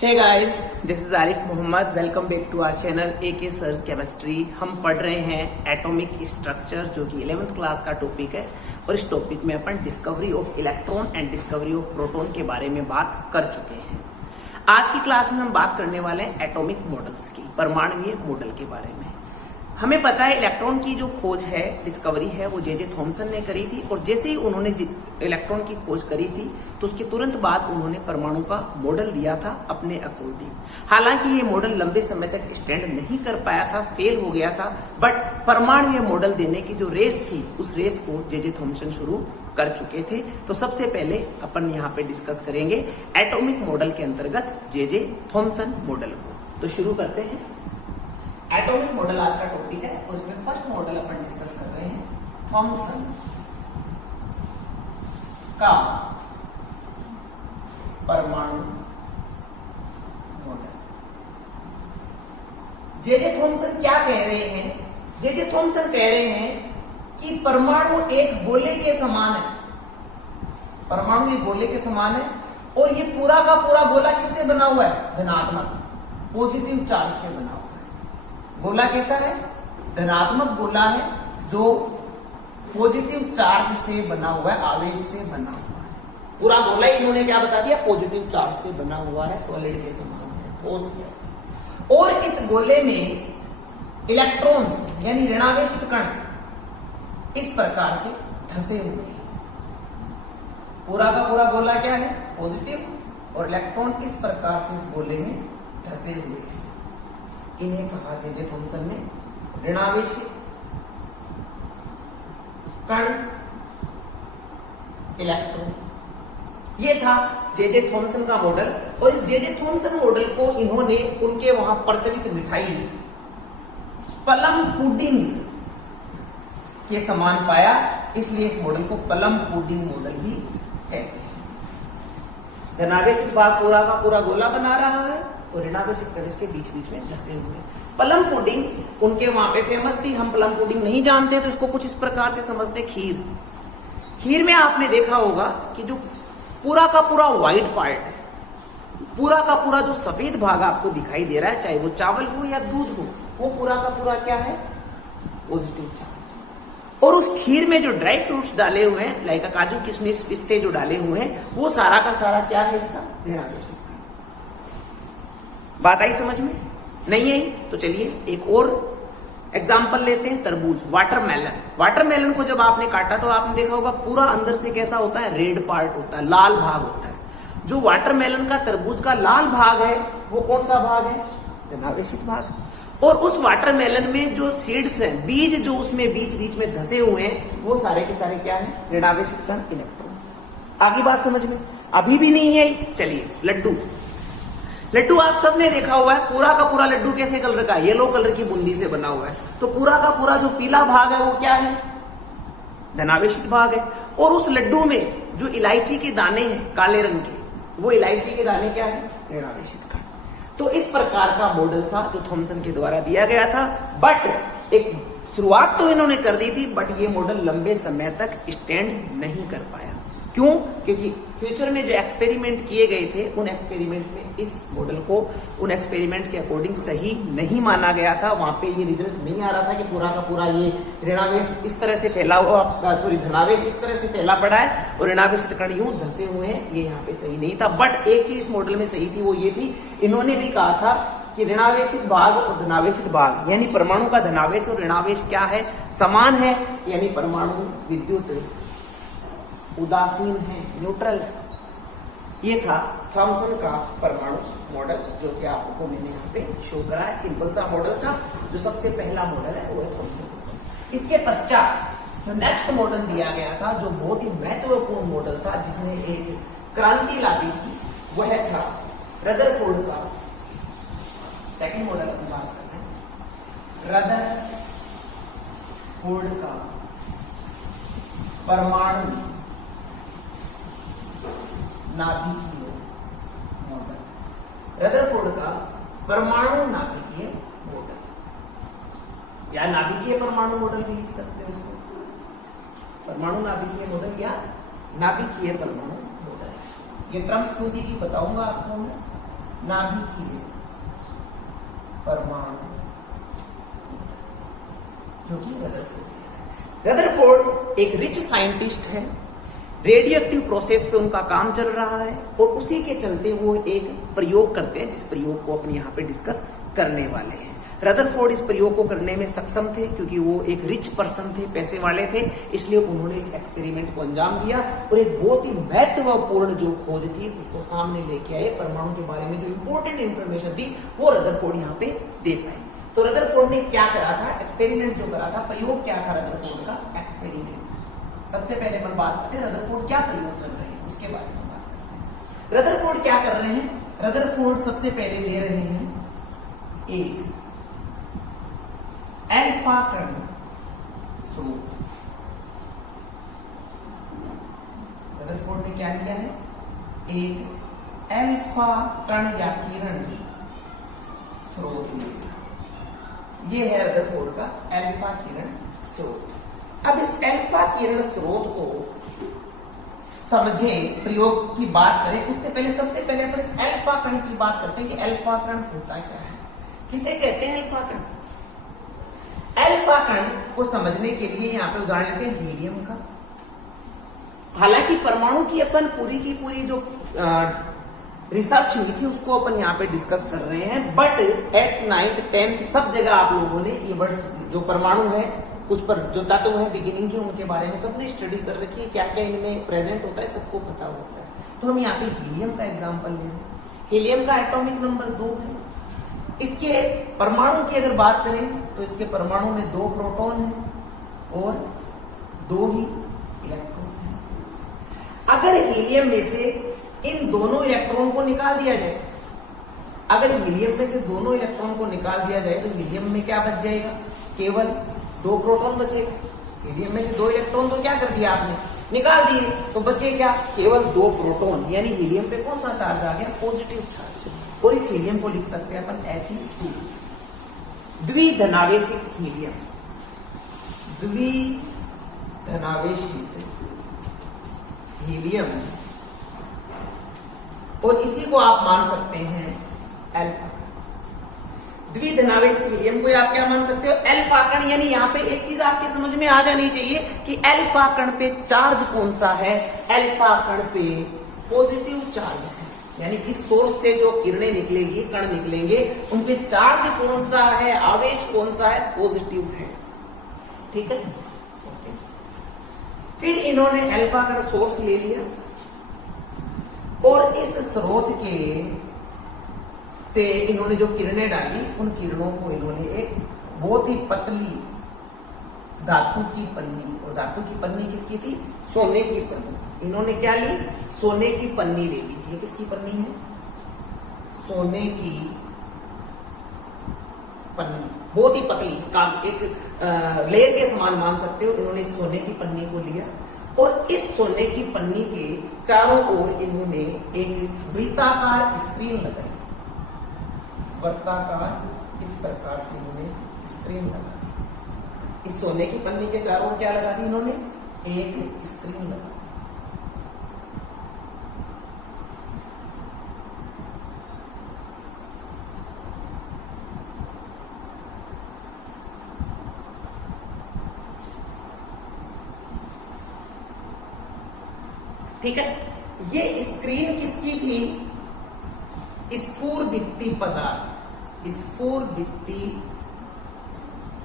Hey guys, this is Arif Mohammed. Welcome back to our channel AK sir chemistry. हम पढ़ रहे हैं एटॉमिक स्ट्रक्चर, जो कि 11th क्लास का टॉपिक है। और इस टॉपिक में अपन discovery of electron and discovery of proton के बारे में बात कर चुके हैं। आज की क्लास में हम बात करने वाले हैं एटॉमिक मॉडल्स की, परमाणुीय मॉडल के बारे में। हमें पता है इलेक्ट्रॉन की जो खोज है, डिस्कवरी है, वो जे थॉमसन ने करी थी। और जैसे ही उन्होंने इलेक्ट्रॉन की खोज करी थी तो उसके तुरंत बाद उन्होंने परमाणु का मॉडल दिया था अपने अकॉर्डिंग। हालांकि ये मॉडल लंबे समय तक स्टैंड नहीं कर पाया था, फेल हो गया था, बट परमाणुीय मॉडल देने की जो रेस थी, उस रेस को जे थॉमसन शुरू कर चुके थे। तो सबसे पहले अपन यहाँ पे डिस्कस करेंगे एटॉमिक मॉडल के अंतर्गत जे थॉमसन मॉडल को। तो शुरू करते हैं। एटॉमिक मॉडल आज का टॉपिक है और इसमें फर्स्ट मॉडल अपन डिस्कस कर रहे हैं थॉमसन का परमाणु मॉडल। जे थॉमसन क्या कह रहे हैं? जे थॉमसन कह रहे हैं कि परमाणु एक गोले के समान है। परमाणु एक गोले के समान है और ये पूरा का पूरा गोला किससे बना हुआ है? धनात्मक पॉजिटिव चार्ज से बना हुआ है। गोला कैसा है? धनात्मक गोला है जो पॉजिटिव चार्ज से बना हुआ है, आवेश से बना हुआ है। पूरा गोला ही इन्होंने क्या बता दिया? पॉजिटिव चार्ज से बना हुआ है, सॉलिड के समान है, ठोस है। और इस गोले में इलेक्ट्रॉन्स यानी ऋणावेशित कण इस प्रकार से धंसे हुए हैं। पूरा का पूरा गोला क्या है? पॉजिटिव, और इलेक्ट्रॉन इस प्रकार से इस गोले में धंसे हुए हैं। इन्हें कहा जे थॉमसन ने ऋणावेशित कण इलेक्ट्रॉन। ये था जे थॉमसन का मॉडल। और इस जे थॉमसन मॉडल को इन्होंने उनके वहां प्रचलित मिठाई प्लम पुडिंग के समान पाया, इसलिए इस मॉडल को प्लम पुडिंग मॉडल भी कहते हैं। धनावेशित भाग पूरा का पूरा गोला बना रहा है और ऋणावेशित कण इसके बीच बीच में धंसे हुए। प्लम पुडिंग उनके वहां पे फेमस थी। हम प्लम पुडिंग नहीं जानते तो इसको कुछ इस प्रकार से समझते। खीर, खीर में आपने देखा होगा कि जो पूरा का पूरा व्हाइट पार्ट है, पूरा का पूरा जो सफेद भाग आपको दिखाई दे रहा है, चाहे वो चावल हो या दूध हो, वो पूरा का पूरा क्या है? Positive charge. और उस खीर में जो ड्राई फ्रूट्स डाले हुए हैं, लाइक काजू किशमिश पिस्ते जो डाले हुए हैं, वो सारा का सारा क्या है? इसका ऋणावेशित। बात आई समझ में? नहीं आई तो चलिए एक और एग्जाम्पल लेते हैं। तरबूज, वाटरमेलन। वाटरमेलन को जब आपने काटा तो आपने देखा होगा पूरा अंदर से कैसा होता है? रेड पार्ट होता है, लाल भाग होता है। जो वाटरमेलन का, तरबूज का लाल भाग है, वो कौन सा भाग है? ऋणावेशित भाग। और उस वाटरमेलन में जो सीड्स हैं, बीज जो उसमें बीच बीच में धंसे हुए हैं, वो सारे के सारे क्या है? ऋणावेशित कण, इलेक्ट्रॉन। आगे बात समझ में? अभी भी नहीं है? चलिए लड्डू। लड्डू आप सबने देखा हुआ है। पूरा का पूरा लड्डू कैसे कलर का? येलो कलर की बूंदी से बना हुआ है। तो पूरा का पूरा जो पीला भाग है वो क्या है? धनावेशित भाग है। और उस लड्डू में जो इलायची के दाने हैं काले रंग के, वो इलायची के दाने क्या है? ऋणावेशित कण। तो इस प्रकार का मॉडल था जो थॉमसन के द्वारा दिया गया था। बट एक शुरुआत तो इन्होंने कर दी थी, बट ये मॉडल लंबे समय तक स्टैंड नहीं कर पाया। क्यों? क्योंकि फ्यूचर में जो एक्सपेरिमेंट किए गए थे, उन एक्सपेरिमेंट में इस मॉडल को उन एक्सपेरिमेंट के अकॉर्डिंग सही नहीं माना गया था। वहां पे ये रिजल्ट नहीं आ रहा था कि पूरा का पूरा ये ऋणावेश इस तरह से फैला हुआ, धनावेश इस तरह से फैला पड़ा है और ऋणावेशित कण यूं धंसे हुए हैं। ये यहाँ पे सही नहीं था। बट एक चीज इस मॉडल में सही थी, वो ये थी, इन्होंने भी कहा था कि ऋणावेशित भाग और धनावेशित भाग यानी परमाणु का धनावेश और ऋणावेश क्या है? समान है। यानी परमाणु विद्युत उदासीन है, न्यूट्रल है। ये था थॉमसन का परमाणु मॉडल, जो कि आपको मैंने यहाँ पे शो करा है। सिंपल सा मॉडल था। जो सबसे पहला मॉडल है वो है थॉमसन। इसके पश्चात जो नेक्स्ट मॉडल दिया गया था, जो बहुत ही महत्वपूर्ण मॉडल था, जिसने एक क्रांति ला दी थी, वह था रदरफोर्ड का। सेकंड मॉडल की बात करते हैं, रदरफोर्ड का परमाणु नाभिकीय मॉडल। रदरफोर्ड का परमाणु नाभिकीय मॉडल या नाभिकीय परमाणु मॉडल भी लिख सकते हो इसको। परमाणु नाभिकीय मॉडल या नाभिकीय परमाणु मॉडल। ये टर्म्स खुद ही बताऊंगा आपको मैं। नाभिकीय परमाणु, जो कि रदरफोर्ड एक रिच साइंटिस्ट है, रेडियो एक्टिव प्रोसेस पे उनका काम चल रहा है और उसी के चलते वो एक प्रयोग करते हैं, जिस प्रयोग को अपने यहाँ पे डिस्कस करने वाले हैं। रदरफोर्ड इस प्रयोग को करने में सक्षम थे क्योंकि वो एक रिच पर्सन थे, पैसे वाले थे, इसलिए उन्होंने इस एक्सपेरिमेंट को अंजाम दिया और एक बहुत ही महत्वपूर्ण जो खोज थी उसको सामने लेके आए। परमाणु के बारे में जो इंपॉर्टेंट इंफॉर्मेशन थी वो रदरफोर्ड यहाँ पे दे पाए। तो रदरफोर्ड ने क्या करा था, एक्सपेरिमेंट जो करा था, प्रयोग क्या था रदरफोर्ड का, एक्सपेरिमेंट। सबसे पहले अपन बात करते हैं रदरफोर्ड क्या प्रयोग कर रहे हैं, उसके बारे में बात करते हैं। रदरफोर्ड क्या कर रहे हैं, रदरफोर्ड सबसे पहले ले रहे हैं एक अल्फा कण स्रोत। रदरफोर्ड ने क्या लिया है, एक अल्फा कण या किरण स्रोत लिया। ये है रदरफोर्ड का अल्फा किरण स्रोत। अब इस अल्फा किरण स्रोत को समझें, प्रयोग की बात करें उससे पहले सबसे पहले अपन इस अल्फा कण की बात करते हैं कि अल्फा कण होता क्या है, किसे कहते हैं अल्फा कण। अल्फा कण को समझने के लिए यहाँ पे उदाहरण लेते हैं हीलियम का। हालांकि परमाणु की अपन पूरी की पूरी जो रिसर्च हुई थी उसको अपन यहाँ पे डिस्कस कर रहे हैं, बट 8th 9th 10th सब जगह आप लोगों ने ये जो परमाणु है, कुछ पर जो तत्व है बिगिनिंग के, उनके बारे में सबने स्टडी कर रखी है, क्या क्या इनमें प्रेजेंट होता है सबको पता होता है। तो हम यहाँ पे हीलियम का एग्जाम्पल ले रहे हैं। हीलियम का एटॉमिक नंबर 2 है। इसके परमाणु की अगर बात करें तो इसके परमाणु में 2 प्रोटॉन है और 2 ही इलेक्ट्रॉन है। अगर हीलियम में से इन दोनों इलेक्ट्रॉन को निकाल दिया जाए, अगर हीलियम में से दोनों इलेक्ट्रॉन को निकाल दिया जाए तो हीलियम में क्या बच जाएगा, केवल 2 प्रोटॉन बचेगा। हीलियम में से 2 इलेक्ट्रॉन तो क्या कर दिया आपने, निकाल दिए, तो बचे क्या, केवल 2 प्रोटॉन। यानी हीलियम पे कौन सा चार्ज आ गया, पॉजिटिव चार्ज। और इस हीलियम को लिख सकते हैं अपन He2, द्विधनावेशित हीलियम, द्विधनावेशित हीलियम, और इसी को आप मान सकते हैं अल्फा। द्विधनावेशित हीलियम को आप क्या मान सकते हो, अल्फा कण। यानी यहाँ पे एक चीज आपके समझ में आ जानी चाहिए कि अल्फा कण पे चार्ज कौन सा है, अल्फा कण पे पॉजिटिव चार्ज है। यानी इस सोर्स से जो किरणें निकलेगी, कण निकलेंगे, उनपे चार्ज कौन सा है, आवेश कौन सा है, पॉजिटिव है। ठीक है, ओके। फिर इन्होंने अल्फा कण सोर्स ले लिया और इस स्रोत के से इन्होंने जो किरणें डाली, उन किरणों को इन्होंने एक बहुत ही पतली धातु की पन्नी, और धातु की पन्नी किसकी थी, सोने की पन्नी। इन्होंने क्या ली, सोने की पन्नी ले ली। ये किसकी पन्नी है, सोने की पन्नी, बहुत ही पतली, एक लेयर के समान मान सकते हो। इन्होंने इस सोने की पन्नी को लिया और इस सोने की पन्नी के चारों ओर इन्होंने एक वृत्ताकार स्क्रीन लगाई। वृत्ताकार इस प्रकार से इन्होंने स्क्रीन लगा दी। इस सोने की पन्नी के चारों ओर क्या लगा दी इन्होंने, एक स्क्रीन लगा दी। ठीक है, ये स्क्रीन किसकी थी, स्फुरदीप्ति पदार्थ, स्फुरदीप्ति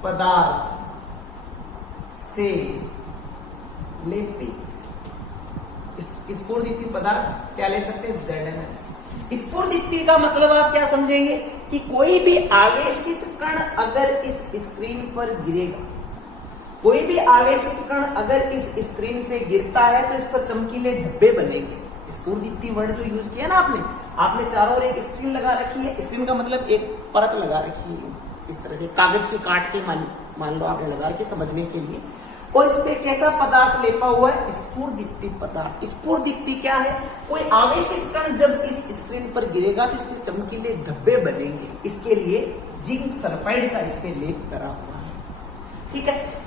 पदार्थ से लेपित। स्फुरदीप्ति पदार्थ क्या ले सकते हैं, ZnS। स्फुरदीप्ति का मतलब आप क्या समझेंगे कि कोई भी आवेशित कण अगर इस स्क्रीन पर गिरेगा, कोई भी आवेशित कण अगर इस स्क्रीन पे गिरता है तो इस पर चमकीले धब्बे बनेंगे। स्फुरदीप्ति वर्ड जो यूज किया ना आपने चारों ओर एक स्क्रीन लगा रखी है। स्क्रीन का मतलब एक परत लगा रखी है, इस तरह से कागज की काट के मान लो आपने लगा रखी समझने के लिए। और इस पे कैसा पदार्थ लेपा हुआ है, स्फुरदीप्ति पदार्थ। स्फुरदीप्ति क्या है, कोई आवेशित कण जब इस स्क्रीन पर गिरेगा तो इस पर चमकीले धब्बे बनेंगे। इसके लिए जिंक सल्फाइड का इस पे लेप करा हुआ है। ठीक है,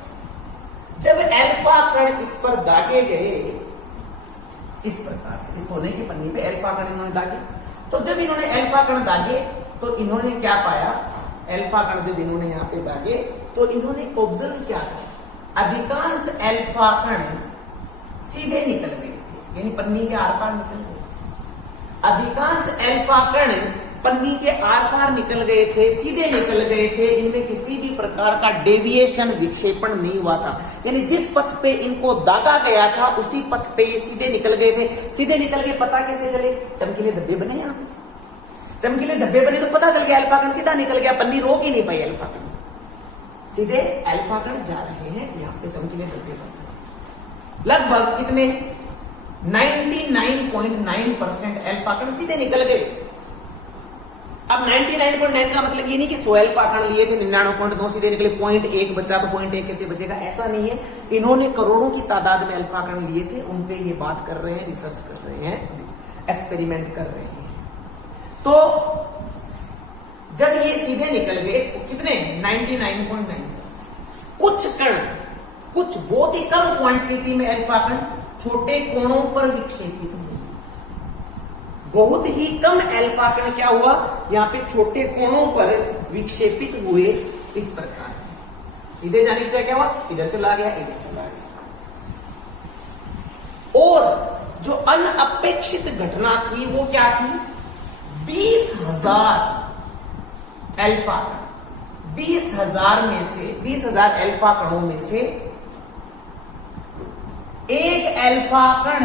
जब अल्फा कण इस पर दागे गए इस प्रकार से, इस सोने की पन्नी पे अल्फा कण इन्होंने दागे, तो जब इन्होंने अल्फा कण दागे तो इन्होंने क्या पाया, अल्फा कण जब इन्होंने यहां पे दागे तो इन्होंने ऑब्जर्व क्या किया, अधिकांश अल्फा कण सीधे निकल गए थे, यानी पन्नी के आर पार निकल गए। अधिकांश अल्फा कण पन्नी के आर पार निकल गए थे, सीधे निकल गए थे, इनमें किसी भी प्रकार का डेविएशन विक्षेपण नहीं हुआ था, यानी जिस पथ पे इनको दागा गया था उसी पथ पे ये सीधे निकल गए थे। सीधे निकल के पता कैसे चले, चमकीले धब्बे बने, यहाँ पे चमकीले धब्बे बने तो पता चल गया अल्फा कण सीधा निकल गया, पन्नी रोक ही नहीं पाई अल्फा कण, सीधे अल्फा कण जा रहे हैं, यहाँ पे चमकीले धब्बे बने। लगभग कितने 99.9% अल्फा कण सीधे निकल गए। अब 99.9 का मतलब ये नहीं कि 100 अल्फा कण लिए थे 99.2 सीधे निकले, 0.1 बचा तो 0.1 कैसे बचेगा, ऐसा नहीं है। इन्होंने करोड़ों की तादाद में अल्फा कण लिए थे, उन पे ये बात कर रहे हैं, रिसर्च कर रहे हैं, एक्सपेरिमेंट कर रहे हैं। तो जब ये सीधे निकल गए तो कितने 99.9%। कुछ कण, कुछ बहुत ही कम क्वांटिटी में अल्फा कण छोटे कोणों पर विक्षेपित हुए, बहुत ही कम अल्फा कण क्या हुआ, यहां पे छोटे कोणों पर विक्षेपित हुए इस प्रकार से। सीधे जाने का क्या हुआ, इधर चला गया, इधर चला गया। और जो अनअपेक्षित घटना थी वो क्या थी, 20,000 अल्फा कण, 20,000 में से 20,000 अल्फा कणों में से एक अल्फा कण,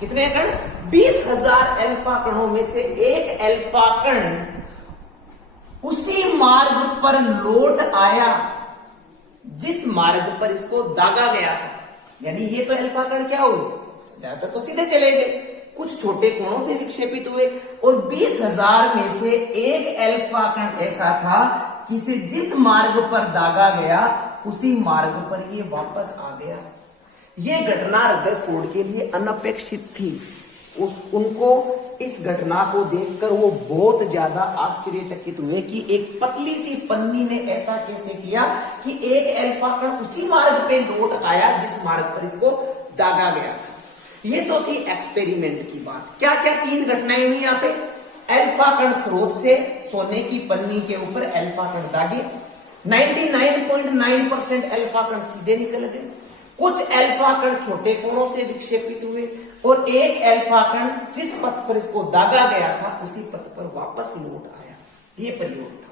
कितने कण, 20,000 अल्फा कणों में से एक अल्फा कण उसी मार्ग पर लौट आया जिस मार्ग पर इसको दागा गया था। यानी ये तो अल्फा कण क्या हुए, ज्यादातर तो सीधे चले गए, कुछ छोटे कोणों से विक्षेपित हुए, और 20,000 में से एक अल्फा कण ऐसा था कि इसे जिस मार्ग पर दागा गया उसी मार्ग पर ये वापस आ गया। ये घटना रदरफोर्ड के लिए अनपेक्षित थी। उनको इस घटना को देखकर वो बहुत ज्यादा आश्चर्यचकित हुए कि एक पतली सी पन्नी ने ऐसा कैसे किया कि एक अल्फा कण उसी मार्ग पे लौट आया जिस मार्ग पर इसको दागा गया था। ये तो थी एक्सपेरिमेंट की बात। क्या क्या 3 घटनाएं हुई यहाँ पे, अल्फा कण स्रोत से सोने की पन्नी के ऊपर अल्फा कण दागे, 99.9% अल्फा कण सीधे निकल गए, कुछ अल्फा कण छोटे कोणों से विक्षेपित हुए, और एक अल्फा कण जिस पथ पर इसको दागा गया था उसी पथ पर वापस लौट आया। ये प्रयोग था।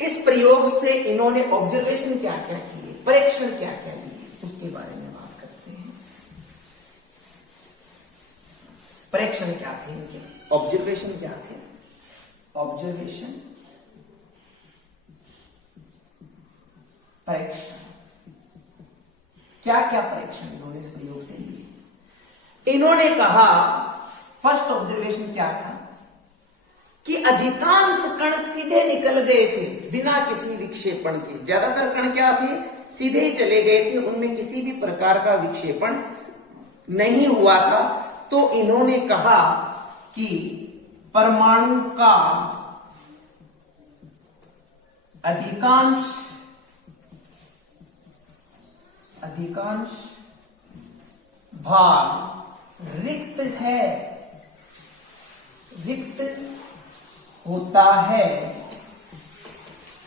इस प्रयोग से इन्होंने ऑब्जर्वेशन क्या क्या किए, परीक्षण क्या क्या किए, उसके बारे में बात करते हैं। परीक्षण क्या थे इनके, ऑब्जर्वेशन क्या थे, ऑब्जर्वेशन, परीक्षण, क्या क्या परीक्षण इन्होंने इस प्रयोग से लिए। इन्होंने कहा, फर्स्ट ऑब्जर्वेशन क्या था कि अधिकांश कण सीधे निकल गए थे बिना किसी विक्षेपण के। ज्यादातर कण क्या थे, सीधे ही चले गए थे, उनमें किसी भी प्रकार का विक्षेपण नहीं हुआ था। तो इन्होंने कहा कि परमाणु का अधिकांश भाग रिक्त है, रिक्त होता है।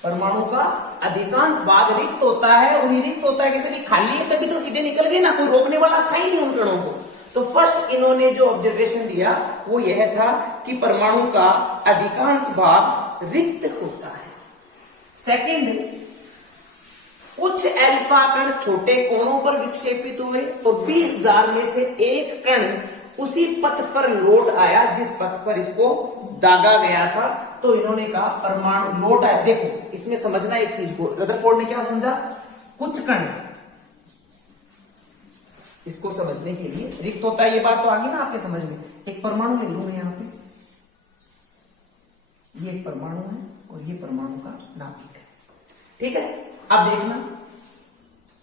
परमाणु का अधिकांश भाग रिक्त होता है, और रिक्त होता है कैसे, भी खाली है तभी तो सीधे निकल गए ना, कोई रोकने वाला था ही नहीं उन कणों को। तो फर्स्ट इन्होंने जो ऑब्जर्वेशन दिया वो यह था कि परमाणु का अधिकांश भाग रिक्त होता है। सेकंड, कुछ अल्फा कण छोटे कोणों पर विक्षेपित हुए, और 20,000 में से एक कण उसी पथ पर लौट आया जिस पथ पर इसको दागा गया था। तो इन्होंने कहा परमाणु लौट आया। देखो इसमें समझना एक चीज को, रदरफोर्ड ने क्या समझा, कुछ कण, इसको समझने के लिए रिक्त होता है, ये बात तो आ गई ना आपके समझ में। एक परमाणु ले लूं मैं यहां पे, ये एक परमाणु है और ये परमाणु का नाभिक है, ठीक है। अब देखना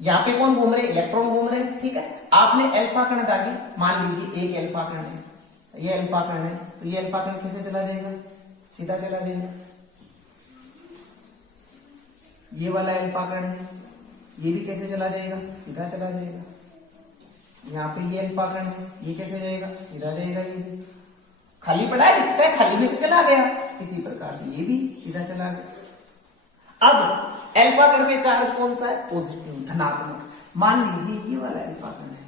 यहां पे कौन घूम रहे, इलेक्ट्रॉन घूम रहे हैं, ठीक है। आपने अल्फा कण दागे, मान लीजिए एक अल्फा कण है, ये अल्फा कण है, तो ये अल्फा कण कैसे चला जाएगा, सीधा चला जाएगा। ये वाला अल्फा कण है, ये भी कैसे चला जाएगा, सीधा चला जाएगा। यहाँ पे ये अल्फा कण है, ये कैसे जाएगा, सीधा जाएगा। ये भी खाली पड़ा है, दिखता है, खाली में से चला गया। इसी प्रकार से ये भी सीधा चला गया। अब अल्फा कण पे चार्ज कौन सा है? पॉजिटिव, धनात्मक। मान लीजिए ये वाला अल्फा कण है,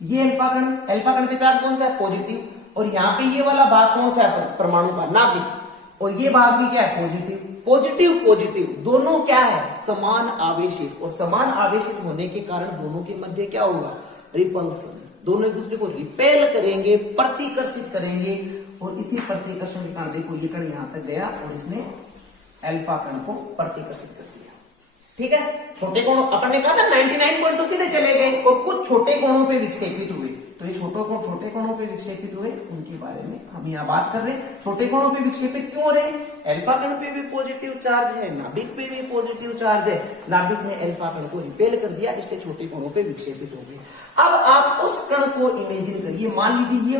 ये अल्फा कण पे चार्ज कौन सा है? पॉजिटिव। और यहाँ पे ये वाला भाग कौन सा है? परमाणु का, नाभिक। और ये भाग भी क्या है? पॉजिटिव। पॉजिटिव पॉजिटिव दोनों क्या है? समान आवेशित। और समान आवेशित होने के कारण दोनों के मध्य क्या होगा? रिपल्सन। दोनों एक दूसरे को रिपेल करेंगे, प्रतिकर्षित करेंगे। और इसी प्रतिकर्षण के कारण देखो ये कण यहां तक गया और इसने अल्फा कण को प्रतिकर्षित कर दिया। ठीक है, छोटे कोणों अपन ने कहा था 99 पॉइंट तो सीधे चले गए और कुछ छोटे कोणों पे विक्षेपित हुए। तो ये छोटे कोणों पे विक्षेपित हुए, उनके बारे में हम यहाँ बात कर रहे हैं। छोटे कोणों पे विक्षेपित क्यों हो रहे हैं? अल्फा कण पे भी पॉजिटिव चार्ज है, नाभिक पे भी पॉजिटिव चार्ज है। नाभिक ने अल्फा कण को रिपेल कर दिया, इसलिए छोटे कोणों पे विक्षेपित हो गए। अब आप उस कण को इमेजिन करिए, मान लीजिए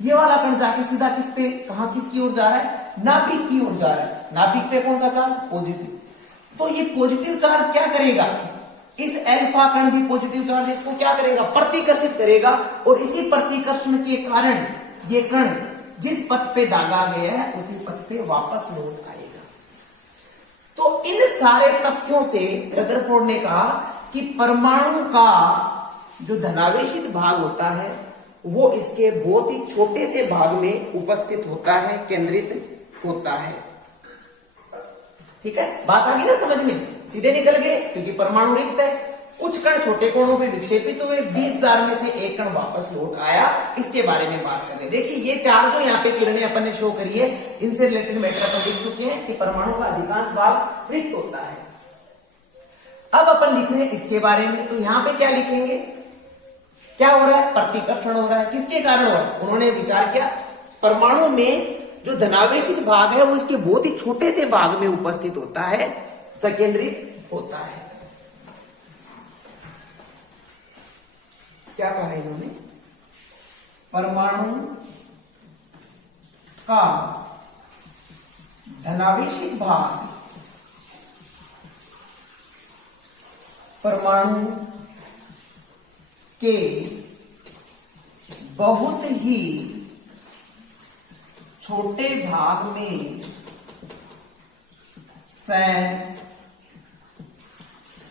ये वाला कण जाके सीधा किस पे, कहा, किसकी ओर जा रहा है? नाभिक की ओर जा रहा है। नाभिक पे कौन सा चार्ज? पॉजिटिव। तो ये पॉजिटिव चार्ज क्या करेगा? इस अल्फा कण भी पॉजिटिव चार्ज इसको क्या करेगा? प्रतिकर्षित करेगा। और इसी प्रतिकर्षण के कारण ये कण जिस पथ पे दागा गया है उसी पथ पे वापस लौट आएगा। तो इन सारे तथ्यों से रदरफोर्ड ने कहा कि परमाणु का जो धनावेशित भाग होता है वो इसके बहुत ही छोटे से भाग में उपस्थित होता है, केंद्रित होता है। ठीक है, बात आ गई ना समझ में? सीधे निकल गए क्योंकि परमाणु रिक्त है। कुछ कण छोटे कोणों में विक्षेपित हुए, 20,000 में से एक कण वापस लौट आया। इसके बारे में बात करें। देखिए ये चार जो यहाँ पे किरणें अपन ने शो करी है, इनसे रिलेटेड मैटर अपन लिख चुके हैं कि परमाणु का अधिकांश भाग रिक्त होता है। अब अपन लिख रहे हैं इसके बारे में, तो यहाँ पे क्या लिखेंगे? क्या हो रहा है? प्रतिकर्षण हो रहा है। किसके कारण हो रहा है? उन्होंने विचार किया परमाणु में जो धनावेशित भाग है वो इसके बहुत ही छोटे से भाग में उपस्थित होता है, संकेंद्रित होता है। क्या कहा इन्होंने? परमाणु का धनावेशित भाग परमाणु के बहुत ही छोटे भाग में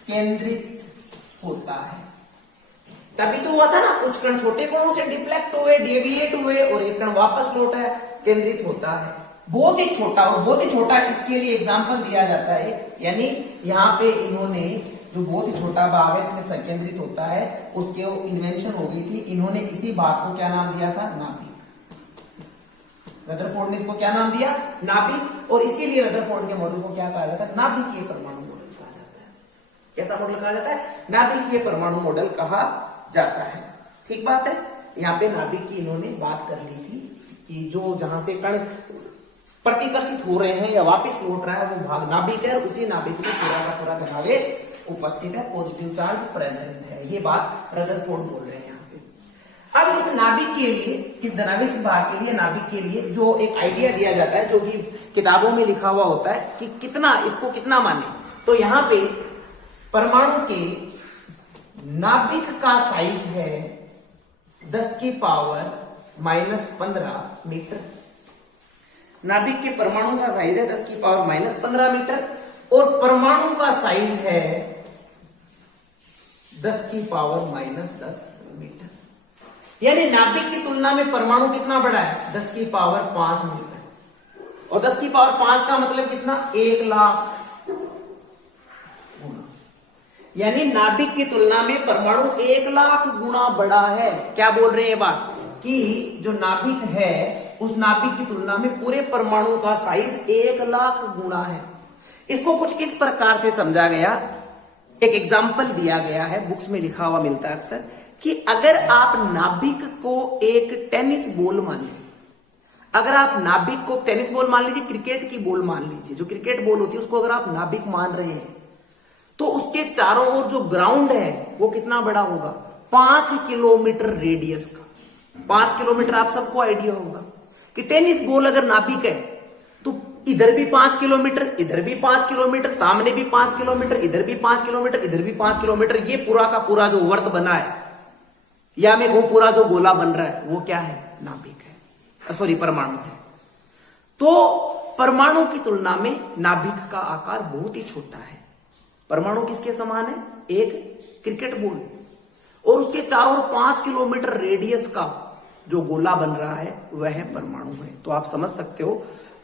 केंद्रित होता है। तभी तो हुआ था ना, कुछ कण छोटे कोणों से डिफ्लेक्ट हुए, डेविएट हुए और एक कण वापस लौटा है, केंद्रित होता है। बहुत ही छोटा, और बहुत ही छोटा इसके लिए एग्जांपल दिया जाता है। यानी यहाँ पे इन्होंने जो बहुत ही छोटा भाग है इसमें संकेंद्रित होता है, उसके इन्वेंशन हो गई थी। इन्होंने इसी भाग को क्या नाम दिया था? नाभिक। रदरफोर्ड ने इसको क्या नाम दिया? नाभिक। और इसीलिए रदरफोर्ड के मॉडल को क्या कहा जाता है? नाभिकीय परमाणु मॉडल कहा जाता है। कैसा मॉडल कहा जाता है? नाभिकीय परमाणु मॉडल कहा जाता है। ठीक बात है। यहाँ पे नाभिक की इन्होंने बात कर ली थी कि जो जहां से कण प्रतिकर्षित हो रहे हैं या वापस लौट रहा है वो भाग नाभिक है, और उसी नाभिक में पूरा का पूरा धनावेश उपस्थित है, पॉजिटिव चार्ज प्रेजेंट है। ये बात रदरफोर्ड बोल रहे हैं यहाँ पे। अब इस नाभिक के लिए, इस धनावेश भाग के लिए, नाभिक के लिए जो एक आइडिया दिया जाता है, जो कि किताबों में लिखा हुआ होता है कि कितना, इसको कितना माने। तो यहाँ पे परमाणु के नाभिक का साइज है 10 की पावर -15 मीटर। नाभिक के परमाणु का साइज है 10 की पावर -15 मीटर, और परमाणु का साइज है 10 की पावर -10 मीटर। यानी नाभिक की तुलना में परमाणु कितना बड़ा है? 10 की पावर 5 मीटर। और 10 की पावर 5 का मतलब कितना? 1 लाख। यानी नाभिक की तुलना में परमाणु 1 लाख गुना बड़ा है। क्या बोल रहे हैं ये बात? कि जो नाभिक है उस नाभिक की तुलना में पूरे परमाणु का साइज 1 लाख गुना है। इसको कुछ इस प्रकार से समझा गया, एक एग्जाम्पल दिया गया है, बुक्स में लिखा हुआ मिलता है अक्सर, कि अगर आप नाभिक को एक टेनिस बॉल मान लीजिए, अगर आप नाभिक को टेनिस बॉल मान लीजिए, क्रिकेट की बॉल मान लीजिए, जो क्रिकेट बॉल होती है उसको अगर आप नाभिक मान रहे हैं, तो उसके चारों ओर जो ग्राउंड है वो कितना बड़ा होगा? 5 किलोमीटर रेडियस का। 5 किलोमीटर आप सबको आइडिया होगा कि टेनिस बॉल अगर नाभिक है तो इधर भी 5 किलोमीटर, इधर भी 5 किलोमीटर, सामने भी 5 किलोमीटर, इधर भी 5 किलोमीटर, इधर भी 5 किलोमीटर, ये पूरा का पूरा जो वर्त बना है या में वो पूरा जो गोला बन रहा है वो क्या है? नाभिक है। सॉरी परमाणु है। तो परमाणु की तुलना में नाभिक का आकार बहुत ही छोटा है। परमाणु किसके समान है? एक क्रिकेट बॉल, और उसके चारों ओर 5 किलोमीटर रेडियस का जो गोला बन रहा है वह परमाणु है। तो आप समझ सकते हो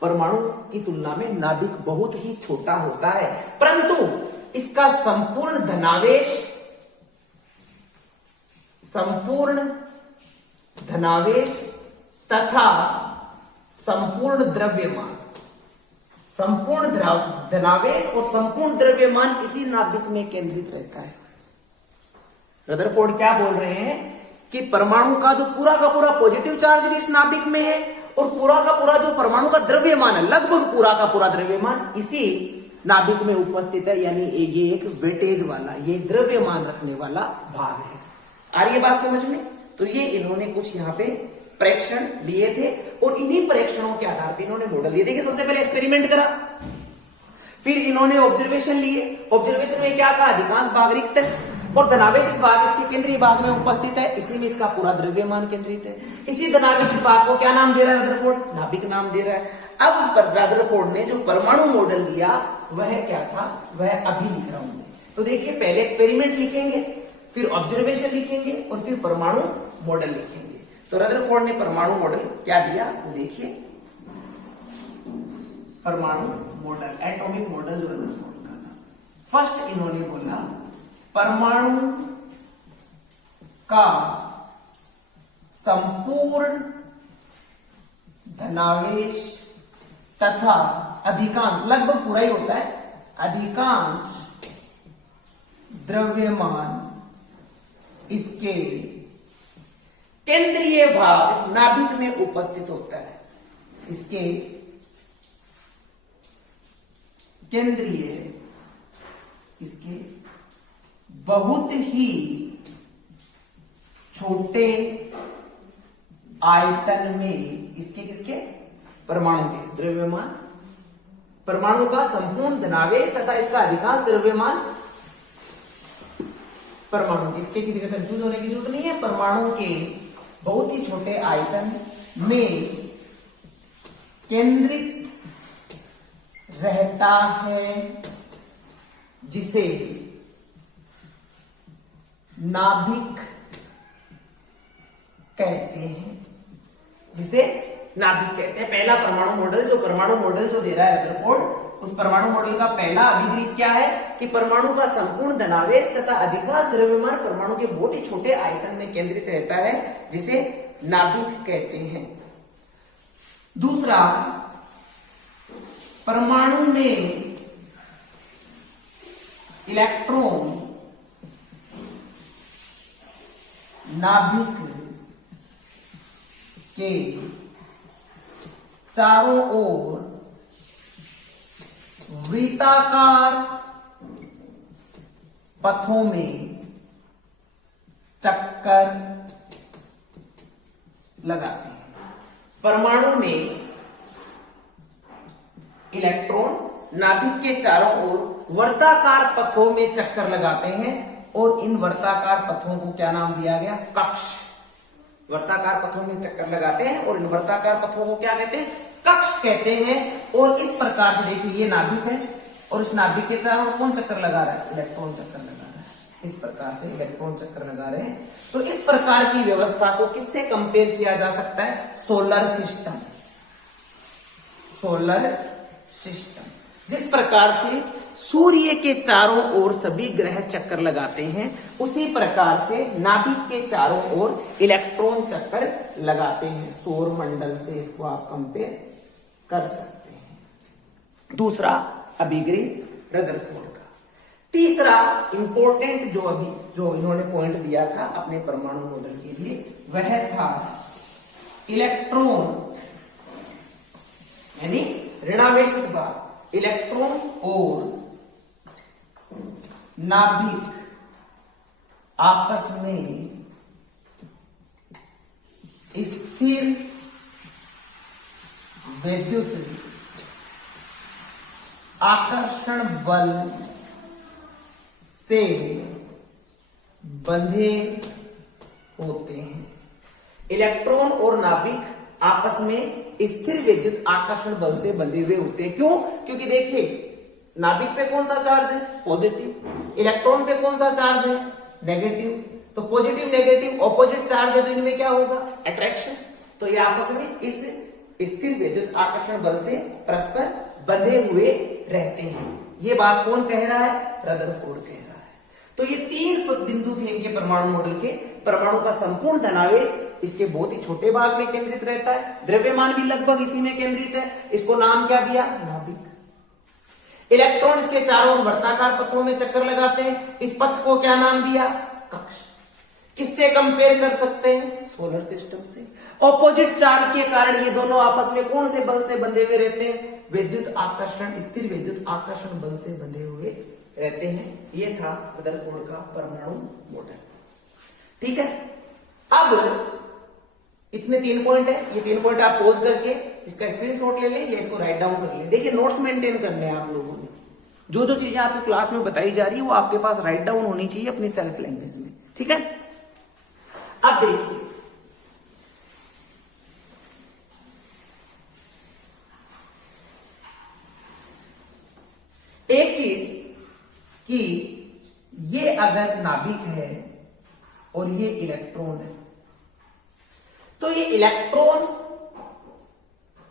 परमाणु की तुलना में नाभिक बहुत ही छोटा होता है, परंतु इसका संपूर्ण धनावेश तथा संपूर्ण द्रव्यमान, संपूर्ण धनावेश और संपूर्ण द्रव्यमान इसी नाभिक में केंद्रित रहता है। रदरफोर्ड क्या बोल रहे हैं कि परमाणु का जो पूरा का पूरा पॉजिटिव चार्ज इस नाभिक में है, और पूरा का पूरा जो परमाणु का द्रव्यमान है, लगभग पूरा का पूरा द्रव्यमान इसी नाभिक में उपस्थित है। यानी ये एक वेटेज वाला, ये द्रव्यमान रखने वाला भाग है। आ रही है बात समझ में? तो ये इन्होंने कुछ यहाँ पे परीक्षण लिए थे, और इन्हीं परीक्षणों के आधार पर इन्होंने मॉडल दिए। देखिए, सबसे पहले एक्सपेरिमेंट करा, फिर इन्होंने ऑब्जर्वेशन लिए। ऑब्जर्वेशन में क्या कहा? अधिकांश भाग रिक्त है और धनावेशित भाग इसके केंद्रीय भाग में उपस्थित है, इसी में इसका पूरा द्रव्यमान केंद्रित है। इसी धनावेशित भाग को क्या नाम दे रहा है रदरफोर्ड? नाभिक नाम दे रहा है। अब रदरफोर्ड ने जो परमाणु मॉडल दिया वह क्या था, वह अभी लिख रहा हूं मैं। तो देखिए, पहले एक्सपेरिमेंट लिखेंगे, फिर ऑब्जर्वेशन लिखेंगे और फिर परमाणु मॉडल लिखेंगे। तो रदरफोर्ड ने परमाणु मॉडल क्या दिया वो देखिए। परमाणु मॉडल, एटॉमिक मॉडल जो रदरफोर्ड का था, फर्स्ट इन्होंने बोला परमाणु का संपूर्ण धनावेश तथा अधिकांश, लगभग पूरा ही होता है, अधिकांश द्रव्यमान इसके केंद्रीय भाग नाभिक में उपस्थित होता है। इसके केंद्रीय, इसके बहुत ही छोटे आयतन में, इसके किसके? परमाणु के द्रव्यमान, परमाणु का संपूर्ण धनावेश तथा इसका अधिकांश द्रव्यमान परमाणु के, इसके किसी का कंफ्यूज होने की जरूरत नहीं है। परमाणु के बहुत ही छोटे आयतन में केंद्रित रहता है, जिसे नाभिक कहते हैं, जिसे नाभिक कहते हैं। पहला परमाणु मॉडल, जो परमाणु मॉडल जो दे रहा है रदरफोर्ड, उस परमाणु मॉडल का पहला अभिगृहित क्या है कि परमाणु का संपूर्ण धनावेश तथा अधिकांश द्रव्यमान परमाणु के बहुत ही छोटे आयतन में केंद्रित रहता है, जिसे नाभिक कहते हैं। दूसरा, परमाणु में इलेक्ट्रॉन नाभिक के चारों ओर वृत्ताकार पथों में चक्कर लगाते हैं। परमाणु में इलेक्ट्रॉन नाभिक के चारों ओर वर्ताकार पथों में चक्कर लगाते हैं, और इन वर्ताकार पथों को क्या नाम दिया गया? कक्ष। वर्ताकार पथों में चक्कर लगाते हैं और इन वर्ताकार पथों को क्या कहते हैं? कक्ष कहते हैं। और इस प्रकार से देखिए, ये नाभिक है और इस नाभिक के चारों ओर कौन चक्कर लगा रहा है? इलेक्ट्रॉन चक्कर लगा रहा है। इस प्रकार से इलेक्ट्रॉन चक्कर लगा रहे हैं। तो इस प्रकार की व्यवस्था को किससे कंपेयर किया जा सकता है? Solar system. सोलर सिस्टम, जिस प्रकार से सूर्य के चारों ओर सभी ग्रह चक्कर लगाते हैं, उसी प्रकार से नाभिक के चारों ओर इलेक्ट्रॉन चक्कर लगाते हैं। सौर मंडल से इसको आप कंपेयर कर सकते हैं। दूसरा अभिगृहित रदरफोर्ड का। तीसरा इंपॉर्टेंट जो इन्होंने पॉइंट दिया था अपने परमाणु मॉडल के लिए, वह था इलेक्ट्रॉन यानी ऋणावेशित भाग। इलेक्ट्रॉन और नाभिक आपस में स्थिर विद्युत आकर्षण बल से बंधे होते हैं। इलेक्ट्रॉन और नाभिक आपस में स्थिर विद्युत आकर्षण बल से बंधे हुए होते हैं। क्यों? क्योंकि देखिए नाभिक पे कौन सा चार्ज है? पॉजिटिव। इलेक्ट्रॉन पे कौन सा चार्ज है? नेगेटिव। तो पॉजिटिव नेगेटिव ऑपोजिट चार्ज है, तो इनमें क्या होगा? अट्रैक्शन। तो ये आपस में इस स्थिर विद्युत आकर्षण बल से परस्पर बंधे हुए रहते हैं। ये बात कौन कह रहा है? रदरफोर्ड कह रहा है। तो ये 3 बिंदु थे इनके परमाणु मॉडल के। परमाणु का संपूर्ण धनावेश इसके बहुत ही छोटे भाग में केंद्रित रहता है, द्रव्यमान भी लगभग इसी में केंद्रित है। इसको नाम क्या दिया? नाभिक। इलेक्ट्रॉन इसके चारों ओर वर्ताकार पथों में चक्कर लगाते हैं। इस पथ को क्या नाम दिया? कक्ष। किससे कंपेयर कर सकते हैं? सोलर सिस्टम से। ऑपोजिट चार्ज के कारण ये दोनों आपस में कौन से बल से बंधे हुए रहते हैं? विद्युत आकर्षण, स्थिर विद्युत आकर्षण बल से बंधे हुए रहते हैं। ये था रदरफोर्ड का परमाणु मॉडल। ठीक है, अब इतने 3 पॉइंट है। ये 3 पॉइंट आप पोज करके इसका स्क्रीनशॉट ले लें या इसको राइट डाउन कर लें। देखिए नोट्स मेंटेन करने हैं आप लोगों ने। जो जो चीजें आपको क्लास में बताई जा रही है वो आपके पास राइट डाउन होनी चाहिए अपनी सेल्फ लैंग्वेज में। ठीक है, अब देखिए एक चीज कि ये अगर नाभिक है और ये इलेक्ट्रॉन है, तो ये इलेक्ट्रॉन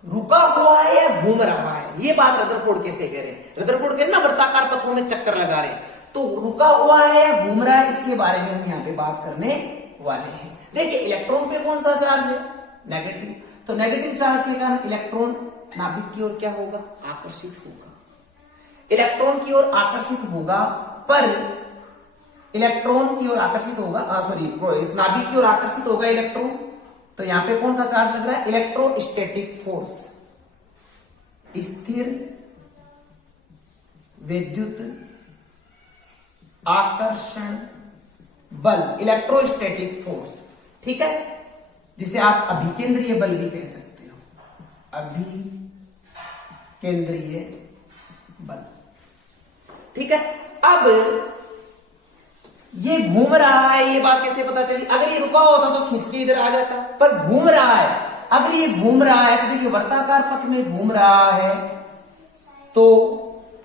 रुका हुआ है या घूम रहा है? ये बात रदरफोर्ड कैसे कह रहे हैं? रदरफोर्ड कह रहे हैं ना वर्ताकार पथों में चक्कर लगा रहे हैं, तो रुका हुआ है या घूम रहा है, इसके बारे में हम यहां पे बात करने वाले हैं। देखिए इलेक्ट्रॉन पे कौन सा चार्ज है? नेगेटिव। तो नेगेटिव चार्ज के कारण इलेक्ट्रॉन नाभिक की ओर क्या होगा? आकर्षित होगा। इलेक्ट्रॉन की ओर आकर्षित होगा, पर इलेक्ट्रॉन की ओर आकर्षित होगा, इस नाभिक की ओर आकर्षित होगा इलेक्ट्रॉन। तो यहां पे कौन सा चार्ज लग रहा है? इलेक्ट्रोस्टैटिक फोर्स, स्थिर विद्युत आकर्षण बल, इलेक्ट्रोस्टैटिक फोर्स। ठीक है, जिसे आप अभिकेंद्रीय बल भी कह सकते हो, अभिकेंद्रीय बल। ठीक है, अब ये घूम रहा है, ये बात कैसे पता चली? अगर ये रुका होता तो खींच के इधर आ जाता, पर घूम रहा है। अगर ये घूम रहा है तो देखिए वर्ताकार पथ में घूम रहा है तो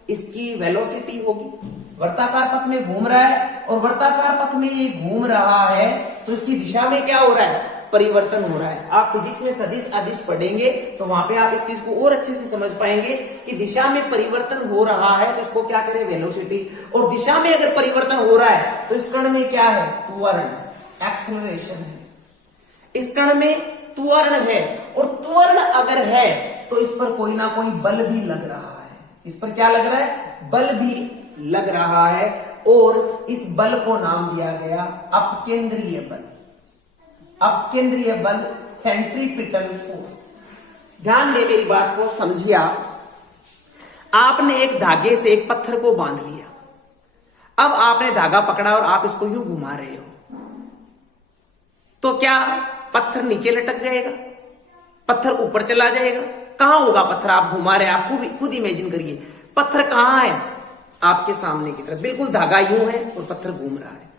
इसकी वेलोसिटी होगी। वर्ताकार पथ में घूम रहा है और वर्ताकार पथ में ये घूम रहा है तो इसकी दिशा में क्या हो रहा है? परिवर्तन हो रहा है। आप फिजिक्स में सदिश अदिश पढ़ेंगे तो वहां पे आप इस चीज को और अच्छे से समझ पाएंगे कि दिशा में परिवर्तन हो रहा है तो इसको क्या करें? वेलोसिटी। और दिशा में अगर परिवर्तन हो रहा है तो इस कण में क्या है? त्वरण, एक्सेलरेशन है। इस कण में त्वरण है, और त्वरण अगर है तो इस पर कोई ना कोई बल भी लग रहा है। इस पर क्या लग रहा है? बल भी लग रहा है, और इस बल को नाम दिया गया अपकेंद्रीय बल। अपकेंद्रीय बल, सेंट्रीपिटल फोर्स। ध्यान दे मेरी बात को, समझिए आपने एक धागे से एक पत्थर को बांध लिया। अब आपने धागा पकड़ा और आप इसको यूं घुमा रहे हो, तो क्या पत्थर नीचे लटक जाएगा? पत्थर ऊपर चला जाएगा? कहां होगा पत्थर? आप घुमा रहे हैं, आप खुद इमेजिन करिए पत्थर कहां है? आपके सामने की तरफ। बिल्कुल धागा यूं है और पत्थर घूम रहा है।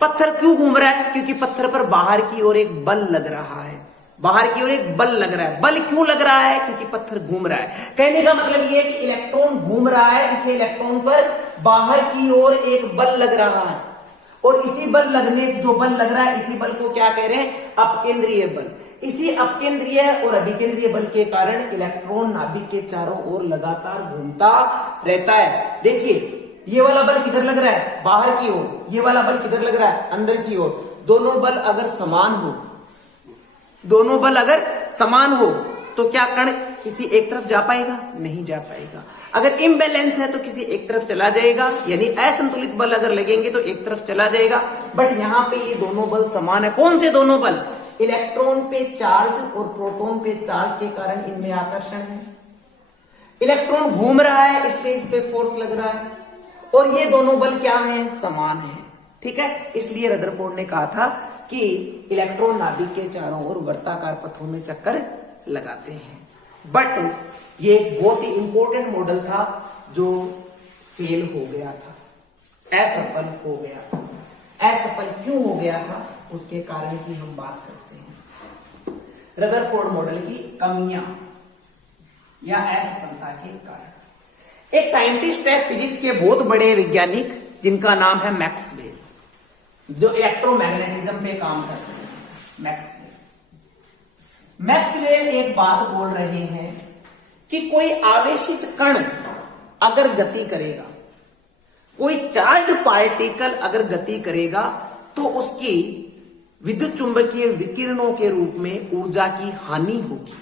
पत्थर क्यों घूम रहा है? क्योंकि पत्थर पर बाहर की ओर एक बल लग रहा है। बाहर की ओर एक बल लग रहा है। बल क्यों लग रहा है? क्योंकि पत्थर घूम रहा है। कहने का मतलब यह है कि इलेक्ट्रॉन घूम रहा है, इसलिए इलेक्ट्रॉन पर बाहर की ओर एक बल लग रहा है, और इसी बल लगने, जो बल लग रहा है, इसी बल को क्या कह रहे हैं? अपकेंद्रीय बल। इसी अपकेंद्रीय और अभिकेंद्रीय बल के कारण इलेक्ट्रॉन नाभिक के चारों ओर लगातार घूमता रहता है। देखिए ये वाला बल किधर लग रहा है? बाहर की ओर। ये वाला बल किधर लग रहा है? अंदर की ओर। दोनों बल अगर समान हो, दोनों बल अगर समान हो तो क्या कण किसी एक तरफ जा पाएगा? नहीं जा पाएगा। अगर इम्बैलेंस है तो किसी एक तरफ चला जाएगा, यानी असंतुलित बल अगर लगेंगे तो एक तरफ चला जाएगा। बट यहां पे ये दोनों बल समान है। कौन से दोनों बल? इलेक्ट्रॉन पे चार्ज और प्रोटॉन पे चार्ज के कारण इनमें आकर्षण है। इलेक्ट्रॉन घूम रहा है इसलिए इस पे फोर्स लग रहा है, और ये दोनों बल क्या हैं? समान हैं। ठीक है, इसलिए रदरफोर्ड ने कहा था कि इलेक्ट्रॉन नाभिक के चारों ओर वर्ताकार पथों में चक्कर लगाते हैं। बट ये एक बहुत ही इंपॉर्टेंट मॉडल था जो फेल हो गया था, असफल हो गया था। असफल क्यों हो गया था उसके कारण की हम बात करते हैं। रदरफोर्ड मॉडल की कमियां या असफलता के कारण। एक साइंटिस्ट है फिजिक्स के बहुत बड़े वैज्ञानिक जिनका नाम है मैक्सवेल, जो इलेक्ट्रोमैग्नेटिज्म पे काम करते हैं। मैक्सवेल एक बात बोल रहे हैं कि कोई आवेशित कण अगर गति करेगा, कोई चार्ज पार्टिकल अगर गति करेगा, तो उसकी विद्युत चुंबकीय विकिरणों के रूप में ऊर्जा की हानि होगी।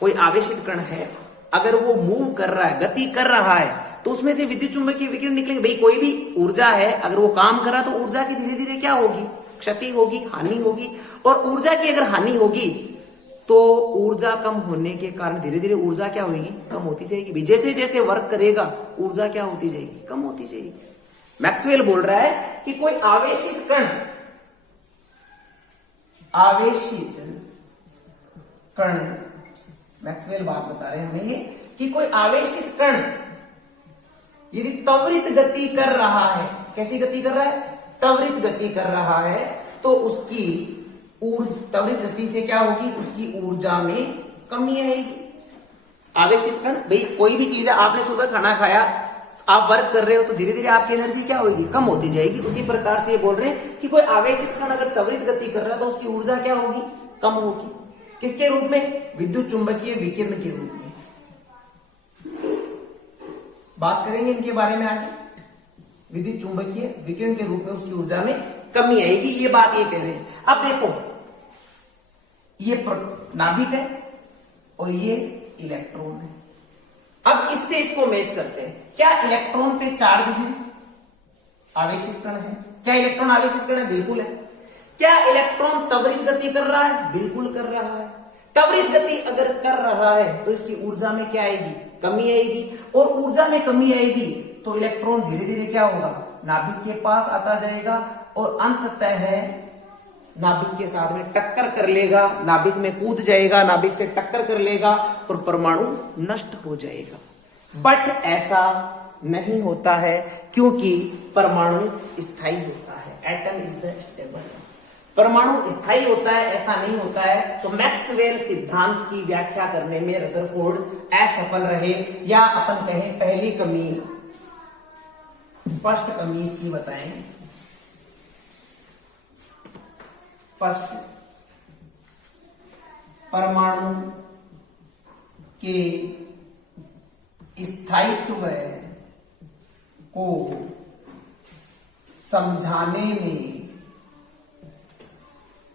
कोई आवेशित कण है, अगर वो मूव कर रहा है, गति कर रहा है, तो उसमें से विद्युत चुंबकीय विकिरण निकलेंगे। भाई कोई भी ऊर्जा है, अगर वो काम कर रहा है तो ऊर्जा की धीरे धीरे क्या होगी, क्षति होगी, हानि होगी। और ऊर्जा की अगर हानि होगी तो ऊर्जा कम होने के कारण धीरे धीरे ऊर्जा क्या होगी, कम होती जाएगी। जैसे जैसे वर्क करेगा ऊर्जा क्या होती जाएगी, कम होती जाएगी। मैक्सवेल बोल रहा है कि कोई आवेशित कण, मैक्सवेल बात बता रहे हैं हमें ये कि कोई आवेशित कण यदि त्वरित गति कर रहा है, कैसी गति कर रहा है, त्वरित गति कर रहा है, तो उसकी त्वरित गति से क्या होगी, उसकी ऊर्जा में कमी आएगी। आवेशित कण, भाई कोई भी चीज है, आपने सुबह खाना खाया, आप वर्क कर रहे हो, तो धीरे धीरे आपकी एनर्जी क्या होगी, कम होती जाएगी। उसी प्रकार से ये बोल रहे हैं कि कोई आवेशित कण अगर त्वरित गति कर रहा है तो उसकी ऊर्जा क्या होगी, कम होगी। किसके रूप में, विद्युत चुंबकीय विकिरण के रूप में। बात करेंगे इनके बारे में आगे। विद्युत चुंबकीय विकिरण के रूप में उसकी ऊर्जा में कमी आएगी, ये बात ये कह रहे हैं। अब देखो, ये नाभिक है और ये इलेक्ट्रॉन है। अब इससे इसको मैच करते हैं। क्या इलेक्ट्रॉन पे चार्ज है, आवेशित कण है? क्या इलेक्ट्रॉन आवेशित कण है? बिल्कुल है। क्या इलेक्ट्रॉन त्वरित गति कर रहा है? बिल्कुल कर रहा है। त्वरित गति अगर कर रहा है तो इसकी ऊर्जा में क्या आएगी, कमी आएगी। और ऊर्जा में कमी आएगी तो इलेक्ट्रॉन धीरे धीरे क्या होगा, नाभिक के पास आता जाएगा और अंततः नाभिक के साथ में टक्कर कर लेगा, नाभिक में कूद जाएगा, नाभिक से टक्कर कर लेगा और परमाणु नष्ट हो जाएगा। बट ऐसा नहीं होता है, क्योंकि परमाणु स्थायी होता है। Atom is the stable. परमाणु स्थायी होता है, ऐसा नहीं होता है। तो मैक्सवेल सिद्धांत की व्याख्या करने में रदरफोर्ड असफल रहे, या अपन कहें पहली कमी, फर्स्ट कमी इसकी बताएं। फर्स्ट, परमाणु के स्थायित्व को समझाने में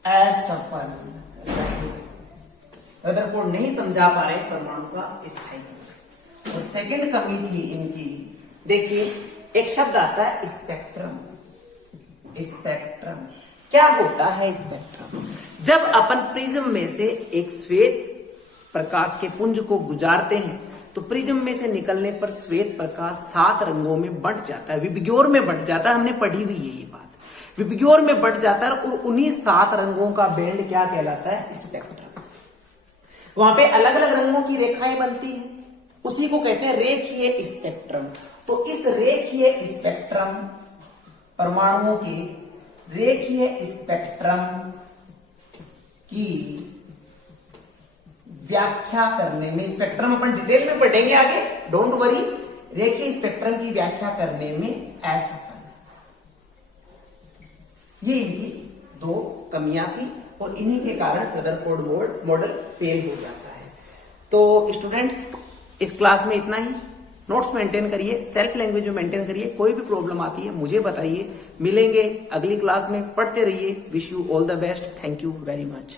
असफल रहे। रदरफोर्ड नहीं समझा पा रहे परमाणु का स्थायित्व। और सेकंड कमी थी इनकी, देखिए एक शब्द आता है स्पेक्ट्रम। स्पेक्ट्रम क्या होता है? स्पेक्ट्रम, जब अपन प्रिज्म में से एक श्वेत प्रकाश के पुंज को गुजारते हैं तो प्रिज्म में से निकलने पर श्वेत प्रकाश 7 रंगों में बंट जाता है, विबग्योर में बंट जाता है। हमने पढ़ी हुई है ये बात, विबग्योर में बंट जाता है। और उन्हीं 7 रंगों का बैंड क्या कहलाता है? स्पेक्ट्रम। वहां पे अलग अलग रंगों की रेखाएं बनती हैं, उसी को कहते हैं रेखीय स्पेक्ट्रम। तो इस रेखीय स्पेक्ट्रम, परमाणुओं के रेखीय स्पेक्ट्रम की व्याख्या करने में, स्पेक्ट्रम अपन डिटेल में पढ़ेंगे आगे, डोंट वरी, रेखीय स्पेक्ट्रम की व्याख्या करने में असफल। ये इनकी 2 कमियां थी और इन्हीं के कारण रदरफोर्ड मॉडल फेल हो जाता है। तो स्टूडेंट्स, इस क्लास में इतना ही। नोट्स मेंटेन करिए, सेल्फ लैंग्वेज में मेंटेन करिए। कोई भी प्रॉब्लम आती है मुझे बताइए। मिलेंगे अगली क्लास में, पढ़ते रहिए। Wish you all the best. Thank you very much.